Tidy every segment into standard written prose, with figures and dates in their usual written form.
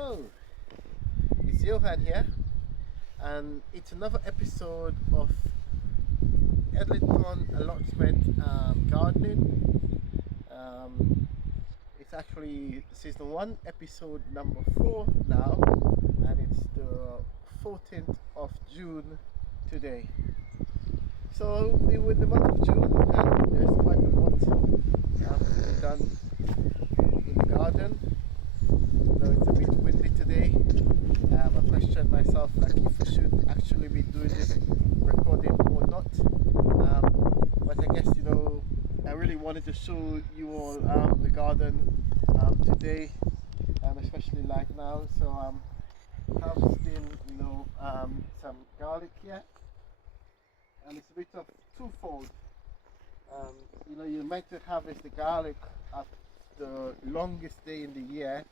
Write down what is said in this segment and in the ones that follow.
Hello, it's Johanne here, and it's another episode of Edlington Allotment gardening. It's actually season 1, episode number 4 now, and it's the 14th of June today. So we were in the month of June, and there's quite a lot to be done in the garden. Though it's a bit windy today, I questioned myself like if I should actually be doing this recording or not. But I guess I really wanted to show you all the garden today, especially like now. So I'm harvesting some garlic here, and it's a bit of twofold. You're meant to harvest the garlic at the longest day in the year,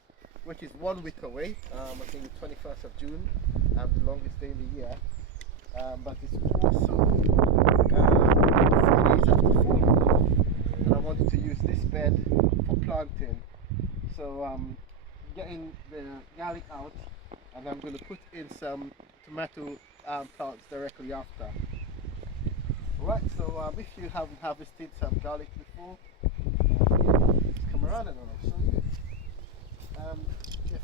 which is 1 week away. I think the 21st of June, the longest day in the year. But it's also 4 days after full moon, and I wanted to use this bed for planting. So I'm getting the garlic out, and I'm going to put in some tomato plants directly after. Alright, so if you haven't harvested some garlic before, just come around and I'll show you.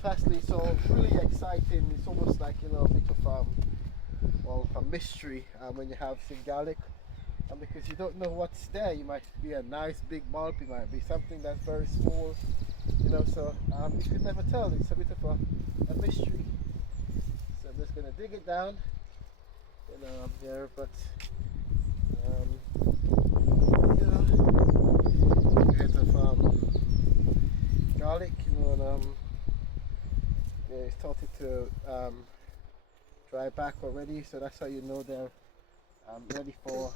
Firstly, so really exciting. It's almost like a bit of a mystery when you have some garlic, because you don't know what's there. You might be a nice big bulb, it might be something that's very small, so you could never tell. It's a bit of a mystery. So I'm just going to dig it down here, but heads of garlic, and it started to dry back already, so that's how you know they're ready for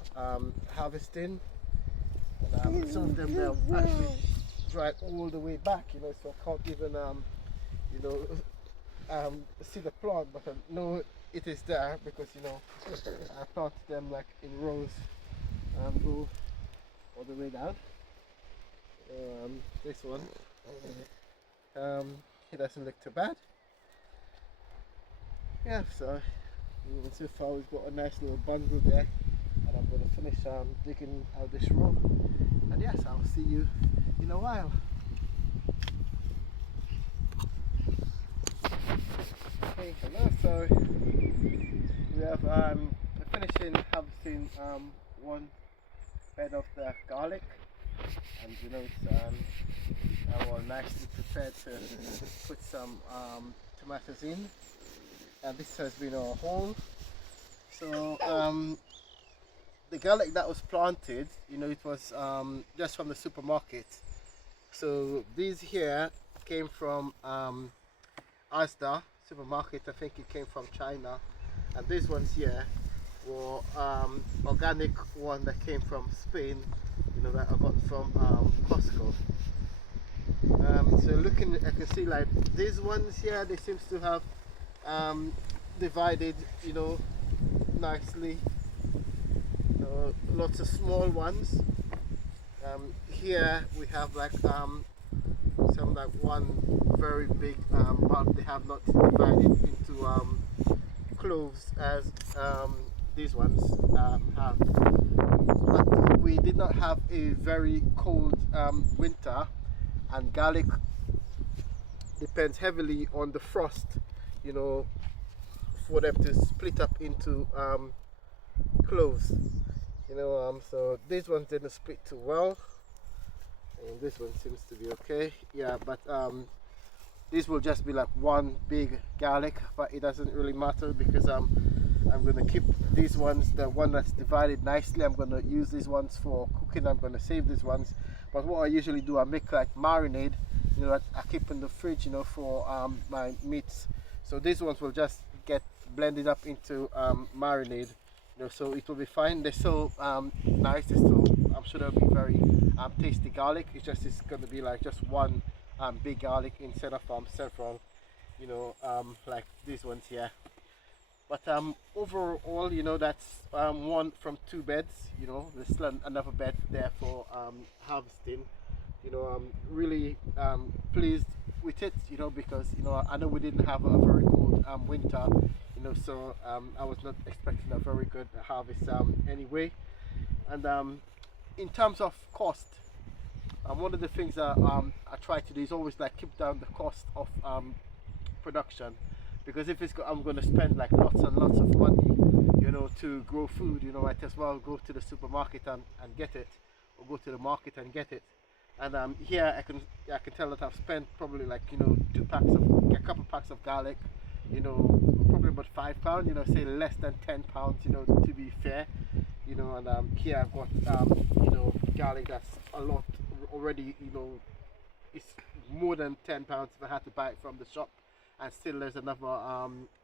harvesting. And some of them they're actually dried all the way back, so I can't even see the plant, but I know it is there because I planted them like in rows, go all the way down. This one, it doesn't look too bad. Yeah, so so far we've got a nice little bundle there, and I'm going to finish digging out this row, and yes, I'll see you in a while. Okay, hello. So we have finishing harvesting one bed of the garlic, and it's all nicely prepared to put some tomatoes in. And this has been our haul. So the garlic that was planted, it was just from the supermarket. So these here came from Asda supermarket. I think it came from China, and these ones here were organic one that came from Spain, that I got from Costco. So looking, I can see like these ones here, they seems to have divided nicely, lots of small ones. Here we have like some like one very big bulb. They have not divided into cloves as these ones have, but we did not have a very cold winter, and garlic depends heavily on the frost, for them to split up into cloves, so these ones didn't split too well, and this one seems to be okay. Yeah, but this will just be like one big garlic, but it doesn't really matter because I'm going to keep these ones, the one that's divided nicely. I'm going to use these ones for cooking. I'm going to save these ones, but what I usually do, I make like marinade, that I keep in the fridge, for my meats. So these ones will just get blended up into marinade, so it will be fine. They're so nice. They're so, I'm sure they'll be very tasty garlic. It's going to be like just one big garlic instead of several, like these ones here. But overall, that's one from 2 beds. There's still another bed there for harvesting. I'm really pleased with it, you know, because I know we didn't have a very cold winter, so I was not expecting a very good harvest anyway. And in terms of cost, one of the things that I try to do is always like keep down the cost of production, because if I'm going to spend like lots and lots of money, to grow food, might as well go to the supermarket and get it, or go to the market and get it. And here I can tell that I've spent probably like a couple packs of garlic, probably about £5, say less than £10, to be fair, and here I've got garlic that's a lot already, it's more than £10 if I had to buy it from the shop, and still there's another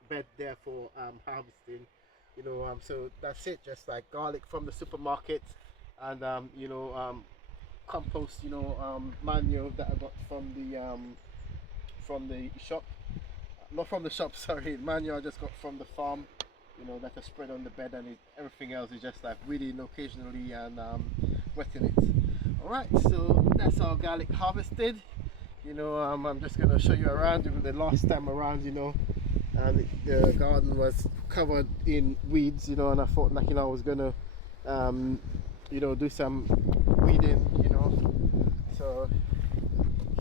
bed there for harvesting, so that's it, just like garlic from the supermarket, and compost, manure that I got from the shop, not from the shop, sorry, manure I just got from the farm, that I spread on the bed, and everything else is just like weeding occasionally and wetting it. Alright, so that's our garlic harvested. I'm just going to show you around. The last time around, and the garden was covered in weeds, and I thought like, I was going to do some weeding, so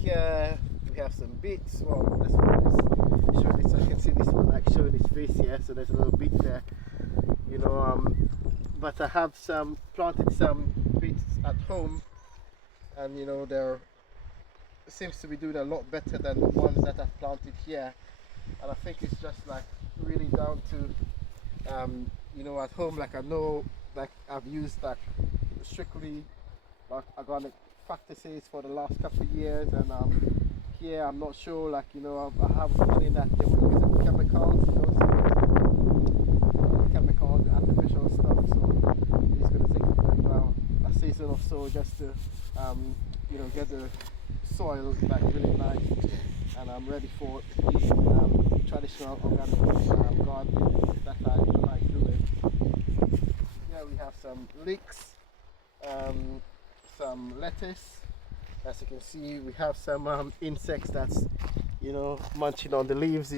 here we have some beets. Well, this one is showing this, I can see this one like showing its face here, so there's a little beet there, but I have planted some beets at home, and they're seems to be doing a lot better than the ones that I've planted here, and I think it's just like really down to at home, like I know, like I've used like strictly like organic practices for the last couple of years, and here I'm not sure, like I have a feeling that they were using chemicals, chemicals, artificial stuff, so it's going to take about a season or so just to get the soil like really nice, and I'm ready for the traditional organic gardening that I like doing. Here we have some leeks, some lettuce. As you can see, we have some insects that's munching on the leaves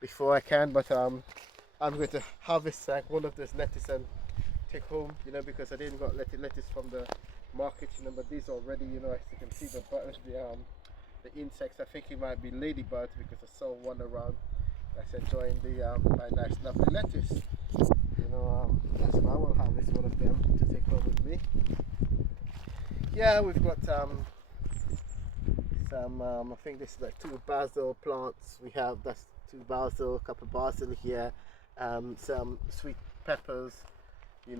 before I can, but I'm going to harvest like one of those lettuce and take home, because I didn't got lettuce from the market, but these already, as you can see, the insects, I think it might be ladybirds, because I saw one around that's enjoying the my nice lovely lettuce. That's why I will harvest one of them to take home with me. Yeah, we've got some I think this is like 2 basil plants. We have that's 2 basil, a couple of basil here, some sweet peppers, we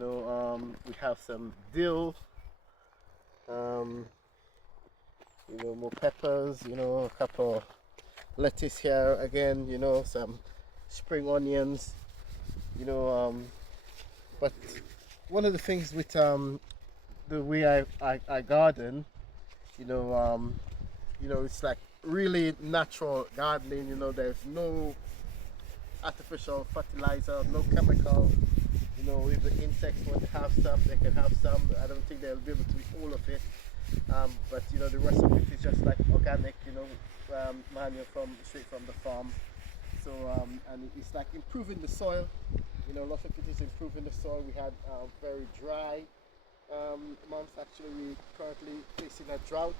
have some dill, more peppers, a couple lettuce here again, some spring onions, but one of the things with the way I garden, it's like really natural gardening, there's no artificial fertilizer, no chemicals. If the insects want to have some, they can have some. I don't think they'll be able to eat all of it, but the rest of it is just like organic, manure straight from the farm. So and it's like improving the soil, lots of it is improving the soil. We had very dry months. Actually, we currently facing a drought,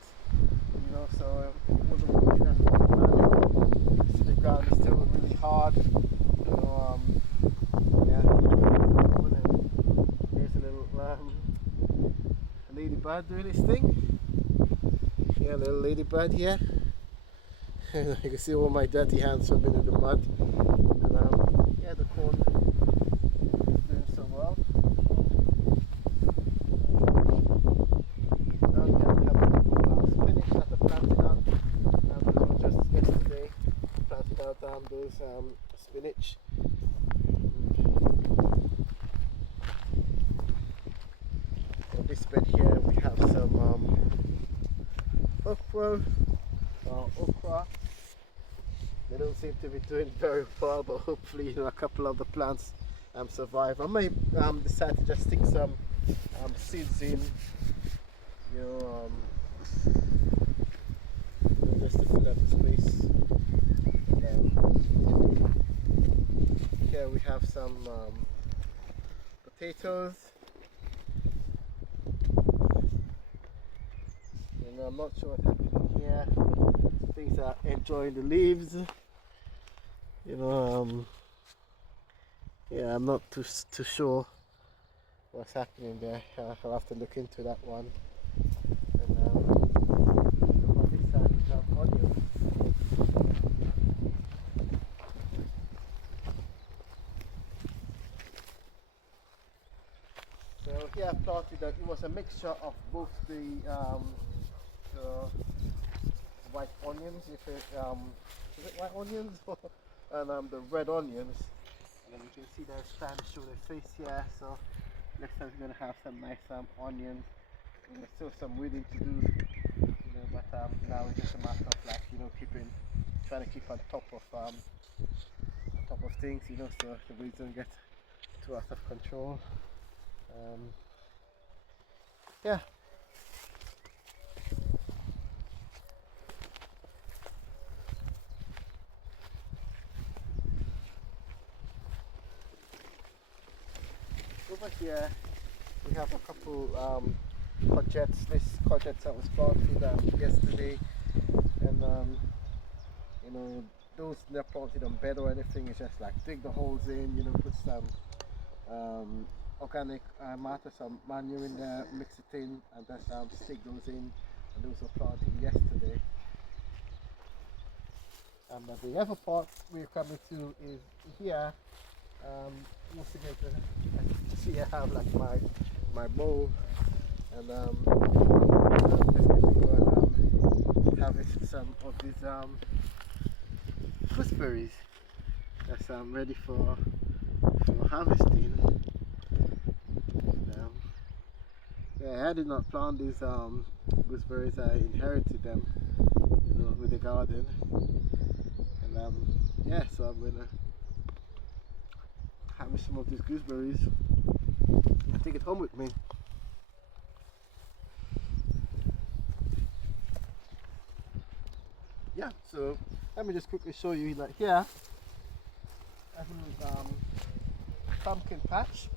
so all the working at manual, the ground is still really hard, yeah. There's a little ladybird doing its thing. Yeah, a little ladybird here. You can see all my dirty hands swimming in the mud. And yeah, the corn is doing so well. Down here we have a couple of spinach that I planted out. Just yesterday, planted out those spinach. On this bed here we have some okra. They don't seem to be doing very well, but hopefully a couple of the plants survive. I may decide to just stick some seeds in, just to fill up the here we have some potatoes. You know, I'm not sure what's happening here. Things are enjoying the leaves. You know, yeah, I'm not too sure what's happening there. I'll have to look into that one. And on this side we have onions. So here I planted that. It was a mixture of both the white onions, if it is it white onions, and the red onions. And then you can see they're starting to show their face here. So next time we're gonna have some nice onions. And there's still some weeding to do, you know, but now it's just a matter of, like, you know, trying to keep on top of things, you know, so the weeds don't get too out of control. Yeah. Over here we have a couple courgettes. This courgettes that was planted yesterday, and you know, those they're planted on bed or anything. It's just like dig the holes in, you know, put some organic matter, some manure in there, mix it in, and just stick those in. And those were planted yesterday. And the other part we're coming to is here. Once again, as you can see, I have like my bowl, and I'm just going to go and harvest some of these gooseberries that's ready for harvesting. Yeah, I did not plant these gooseberries. I inherited them, you know, with the garden, and yeah, so I'm gonna harvest some of these gooseberries and take it home with me. Yeah, so let me just quickly show you that here I have a pumpkin patch.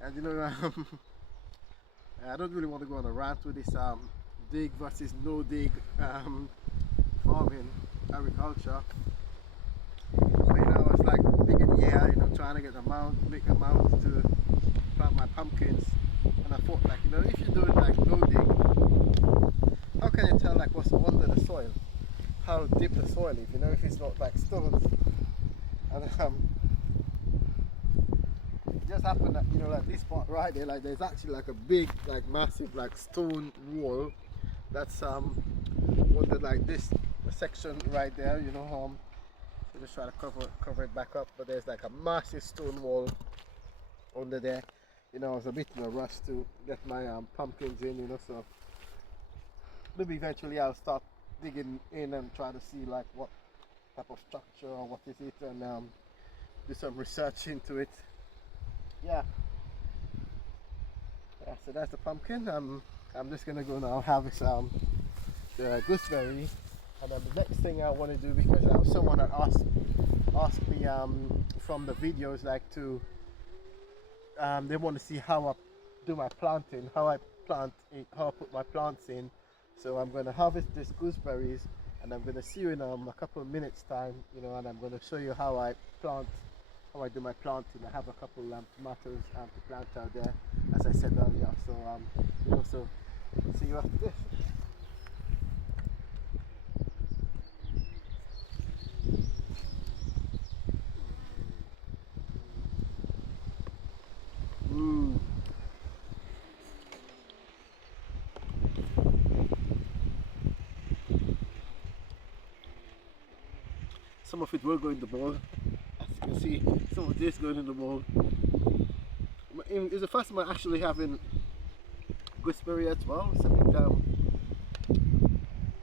And you know, I don't really want to go on a rant with this dig versus no dig farming, agriculture. But you know, I was like digging here, you know, trying to get make a mound to plant my pumpkins. And I thought, like, you know, if you're doing like no dig, how can you tell like what's under the soil? How deep the soil is, you know, if it's not like stones. And it just happened that, you know, like this part right there, like there's actually like a big, like massive, like stone wall that's under like this section right there, you know. So just try to cover it back up, but there's like a massive stone wall under there. You know, I was a bit in a rush to get my pumpkins in, you know, so maybe eventually I'll start digging in and try to see like what type of structure or what is it, and do some research into it. Yeah, so that's the pumpkin. I'm just gonna go now harvest the gooseberry, and then the next thing I want to do, because someone had asked me from the videos, like, to they want to see how I do my planting, how I plant it, how I put my plants in. So I'm going to harvest these gooseberries, and I'm going to see you in a couple of minutes time, you know, and I'm going to show you how I do my planting. I have a couple tomatoes to plant out there, as I said earlier. So you know, so see you after this. Some of it will go in the bowl. As you can see, some of this going in the bowl. It's the first time I'm actually having gooseberry as well. It's a bit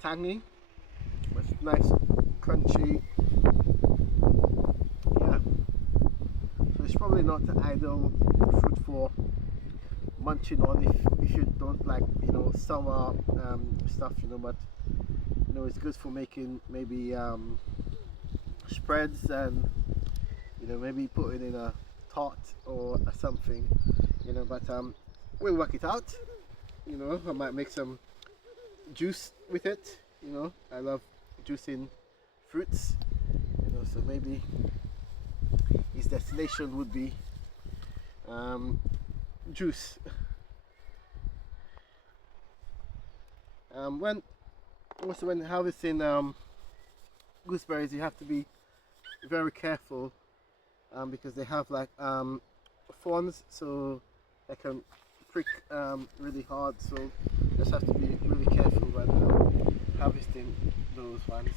tangy, but it's nice, crunchy. Yeah. So it's probably not the ideal fruit for munching on if you don't like, you know, sour stuff, you know, but it's good for making maybe spreads, and maybe put it in a tart or something, but we'll work it out. I might make some juice with it. I love juicing fruits, so maybe his destination would be juice. When harvesting gooseberries, you have to be very careful because they have like thorns, so they can prick really hard, so just have to be really careful when harvesting those ones.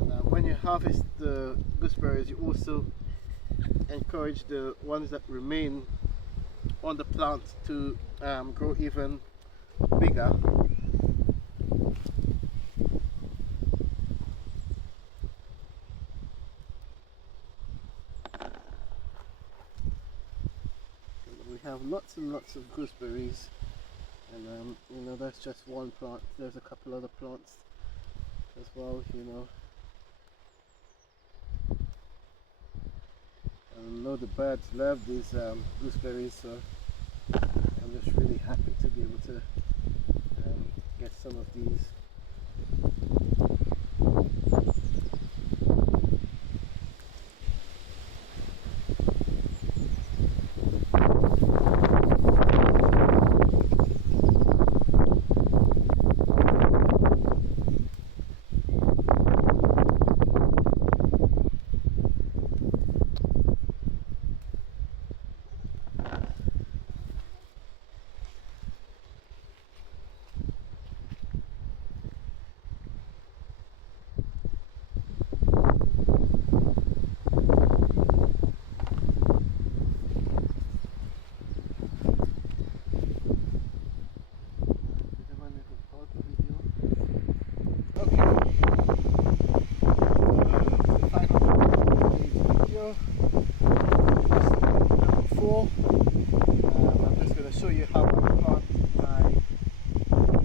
And when you harvest the gooseberries, you also encourage the ones that remain on the plant to grow even bigger. We have lots and lots of gooseberries, and that's just one plant. There's a couple other plants as well, I know the birds love these gooseberries, so I'm just really happy to be able to get some of these. I'm just going to show you how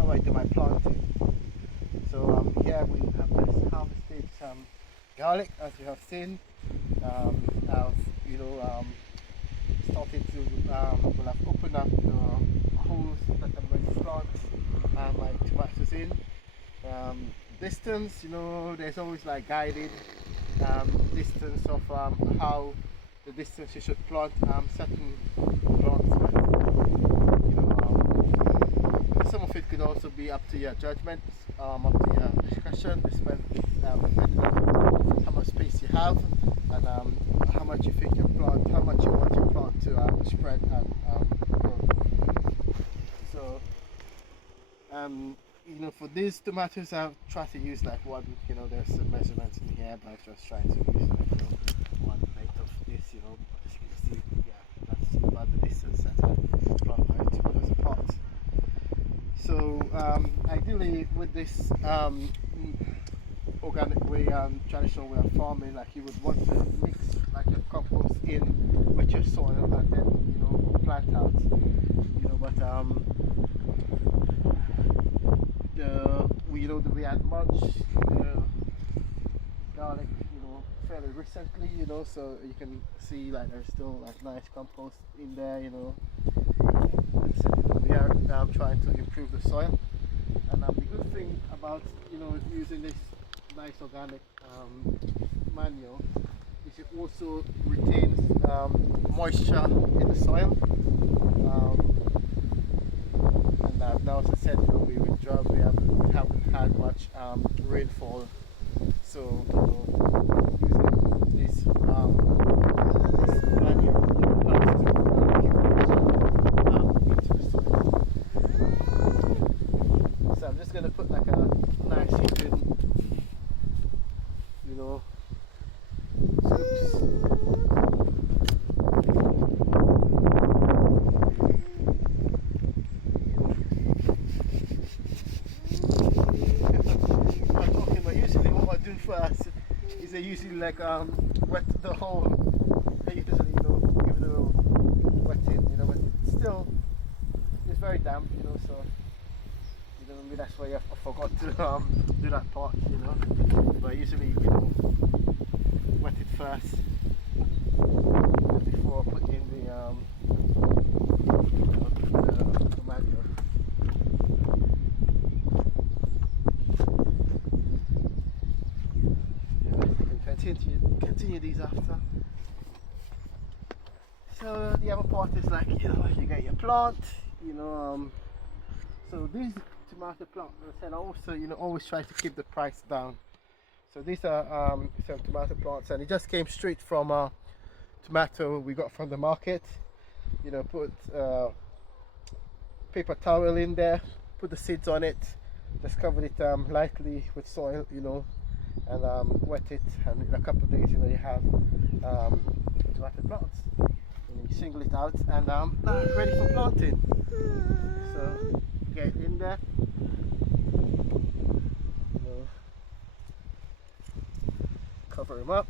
I do my planting. So here we have just harvested some garlic, as you have seen. I've started to well, I've opened up the holes that I'm going to plant my tomatoes in. Distance, there's always like guided distance of how the distance you should plant certain plants, but some of it could also be up to your judgment, up to your discretion, depending on how much space you have and how much you think your plant, how much you want your plant to spread and grow. So for these tomatoes, I've tried to use like one, there's some measurements in here, but I've just tried to use like one plate of this, as you can see, yeah, that's about the distance that I plant my tomatoes apart. So ideally with this organic way and traditional way of farming, like you would want to mix like your compost in with your soil and then plant out, but we had mulch garlic fairly recently, so you can see like there's still like nice compost in there, we are trying to improve the soil. And the good thing about using this nice organic manure is it also retains moisture in the soil. And now, as I said, we haven't had much rainfall, so using this manure helps to into the soil. So I'm just going to put like a nice hidden, scoops. First is I usually like wet the hole. I usually give it a wetting, you know, but it's still, it's very damp, you know, so you know, maybe that's why I forgot to do that part, you know. But I usually, you know, wet it first before putting in the manure. Yeah, I can continue these after. So the other part is like, you know, you get your plant, you know, so these tomato plants, as I said, I also, you know, always try to keep the price down. So these are some tomato plants, and it just came straight from tomato we got from the market. You know, put paper towel in there, put the seeds on it, just cover it lightly with soil, you know, and wet it, and in a couple of days, you know, you have tomato plants. You know, you single it out, and now ready for planting. So get it in there, you know, cover them up,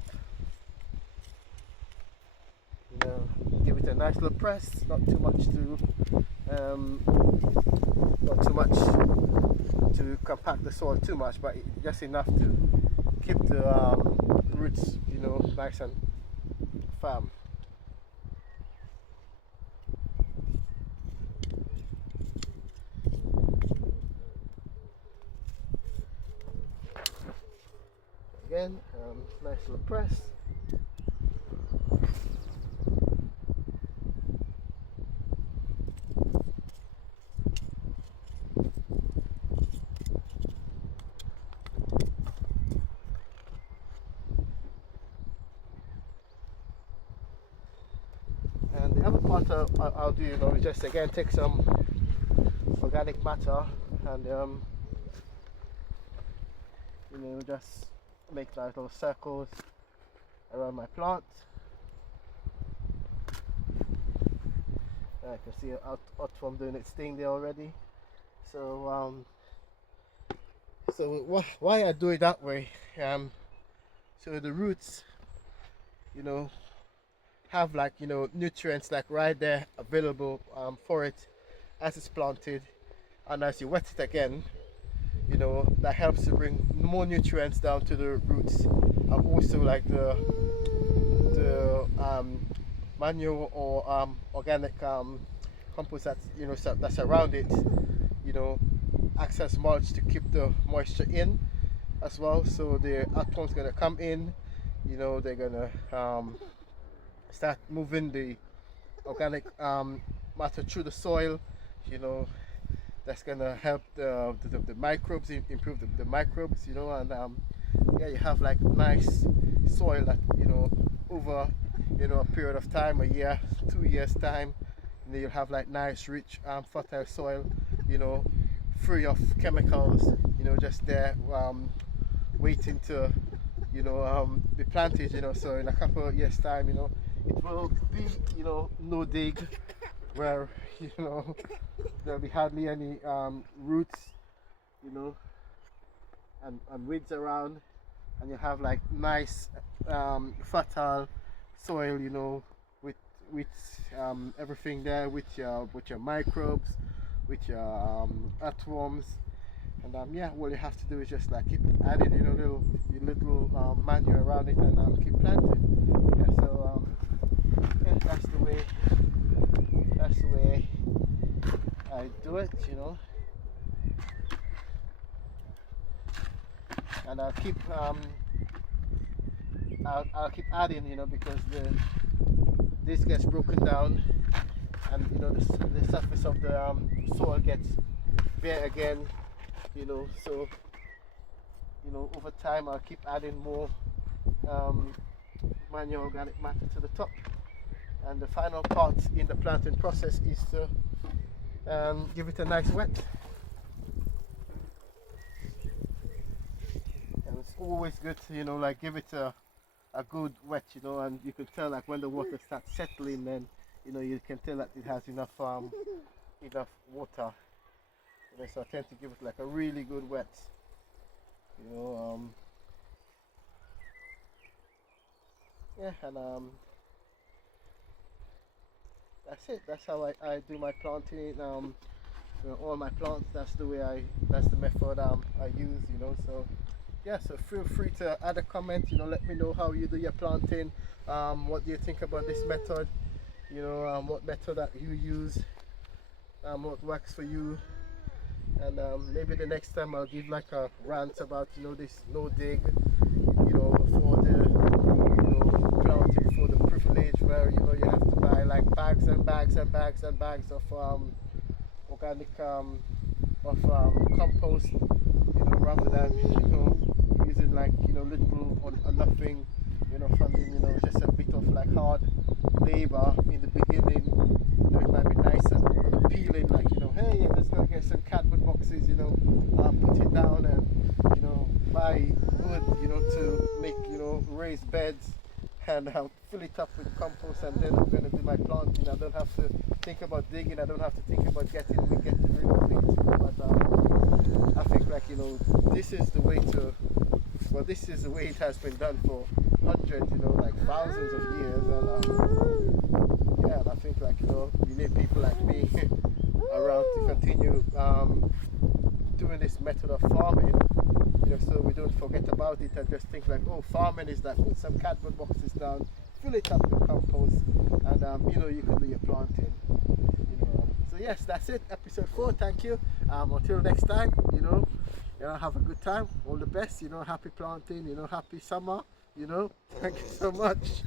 you know, give it a nice little press, not too much to compact the soil too much, but just enough to keep the roots, you know, nice and firm. Again, nice little press. And the other part I'll do, you know, is just again take some organic matter and you know, just make nice little circles around my plant. I can see Outworm doing its thing there already. So why I do it that way, so the roots, you know, have like, you know, nutrients like right there available for it as it's planted, and as you wet it again, you know, that helps to bring more nutrients down to the roots, and also like the manure or organic compost that's, you know, that's around it, you know, acts as mulch to keep the moisture in as well. So the earthworm's gonna come in, you know, they're gonna start moving the organic matter through the soil, you know, that's gonna help the microbes, improve the microbes, you know, and yeah, you have like nice soil that, you know, over, you know, a period of time, a year, 2 years time, and then you'll have like nice rich fertile soil, you know, free of chemicals, you know, just there waiting to, you know, be planted, you know. So in a couple of years time, you know, it will be, you know, no dig, where, you know, there'll be hardly any roots, you know, and weeds around, and you have like nice fertile soil, you know, with everything there, with your microbes, with your earthworms, and yeah, all you have to do is just like keep adding, you know, little manure around it, and keep planting. Yeah, so yeah, that's the way I do it, you know. And I'll keep I'll keep adding, you know, because this gets broken down, and you know, the surface of the soil gets bare again, you know. So, you know, over time I'll keep adding more manual organic matter to the top, and the final part in the planting process is to give it a nice wet. And it's always good to, you know, like give it a good wet, you know, and you can tell like when the water starts settling, then, you know, you can tell that it has enough enough water. You know, so I tend to give it like a really good wet, you know. Yeah, and that's it. That's how I do my planting. All my plants. That's the method I use. So yeah. So feel free to add a comment. Let me know how you do your planting. What do you think about this method? What method that you use. What works for you. And maybe the next time I'll give like a rant about this no dig. Before the planting, for the privilege where you have to buy like bags and bags and bags and bags of organic compost, rather than using like little or nothing, funding, just a bit of like hard labor in the beginning. It might be nice and appealing, like hey, I'm just gonna get some cardboard boxes, put it down and buy wood, to make raised beds and fill it up with compost, and then I'm gonna do my planting. I don't have to think about digging. I don't have to think about getting rid of it. But I think like this is the way to. Well, this is the way it has been done for hundreds, like thousands of years, and yeah, and I think like you need people like me around to continue doing this method of farming, so we don't forget about it and just think like, oh, farming is like put some cardboard boxes down, fill it up with compost, and you can do your planting. So yes, that's it, episode 4. Thank you. Until next time, have a good time. All the best. Happy planting. Happy summer. Thank you so much.